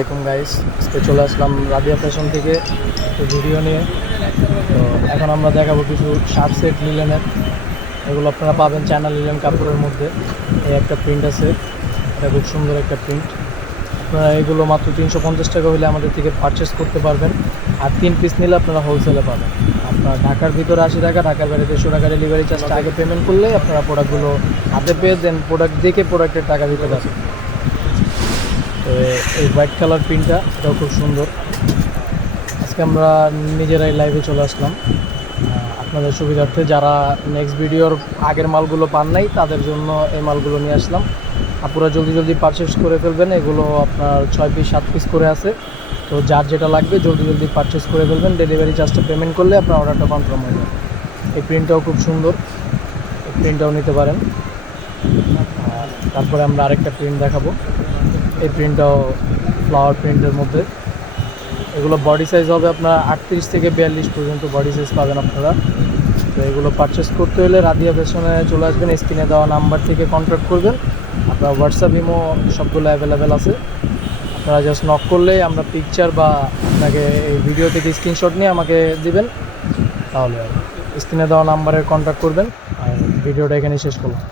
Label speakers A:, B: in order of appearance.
A: দেখুন গাইস আজকে চলে আসলাম রাবিয়া ফ্যাশন থেকে ভিডিও নিয়ে। তো এখন আমরা দেখাবো কিছু শার্ট সেট লিলেনের এগুলো আপনারা পাবেন চায়না লিলেন কাপড়ের মধ্যে। এই একটা প্রিন্ট আছে। এটা খুব সুন্দর একটা প্রিন্ট আপনারা এগুলো মাত্র তিনশো পঞ্চাশ টাকা হলে আমাদের থেকে পারচেস করতে পারবেন। আর তিন পিস নিলে আপনারা হোলসেলে পাবেন। আপনার ঢাকার ভিতরে আশি টাকা, ঢাকার বাইরে দেড়শো টাকা ডেলিভারি চার্জ আগে পেমেন্ট করলে আপনারা প্রোডাক্টগুলো হাতে পেয়ে দেন। প্রোডাক্ট দেখে প্রোডাক্টের টাকা দিতে পারবেন। তো এই হোয়াইট কালার প্রিন্টটা এটাও খুব সুন্দর। আজকে আমরা নিজেরাই লাইভে চলে আসলাম। আপনাদের সুবিধার্থে যারা নেক্সট ভিডিওর আগের মালগুলো পান নাই, তাদের জন্য এই মালগুলো নিয়ে আসলাম। আপনারা জলদি জলদি পারচেস করে ফেলবেন, এগুলো আপনার ছয় পিস সাত পিস করে আছে। তো যার যেটা লাগবে, জলদি জলদি পারচেস করে ফেলবেন। ডেলিভারি চার্জটা পেমেন্ট করলে আপনার অর্ডারটা কনফার্ম হয়ে যাবে। এই প্রিন্টটাও খুব সুন্দর। এই প্রিন্টটাও নিতে পারেন। তারপরে আমরা আরেকটা প্রিন্ট দেখাবো। এই প্রিন্টটাও ফ্লাওয়ার প্রিন্টের মধ্যে। এগুলো বডি সাইজ হবে আপনার আটত্রিশ থেকে বিয়াল্লিশ পর্যন্ত বডি সাইজ পাবেন আপনারা। তো এগুলো পারচেস করতে হলে রাদিয়া ফ্যাশনে চলে আসবেন, স্ক্রিনে দেওয়া নাম্বার থেকে কন্ট্যাক্ট করবেন। আপনার হোয়াটসঅ্যাপ ইমো সবগুলো অ্যাভেলেবেল আছে। আপনারা জাস্ট নক করলেই আমরা পিকচার বা আপনাকে এই ভিডিও থেকে স্ক্রিনশট নিয়ে আমাকে দিবেন। তাহলে স্ক্রিনে দেওয়া নাম্বারে কন্ট্যাক্ট করবেন আর ভিডিওটা এখানে শেষ করলাম।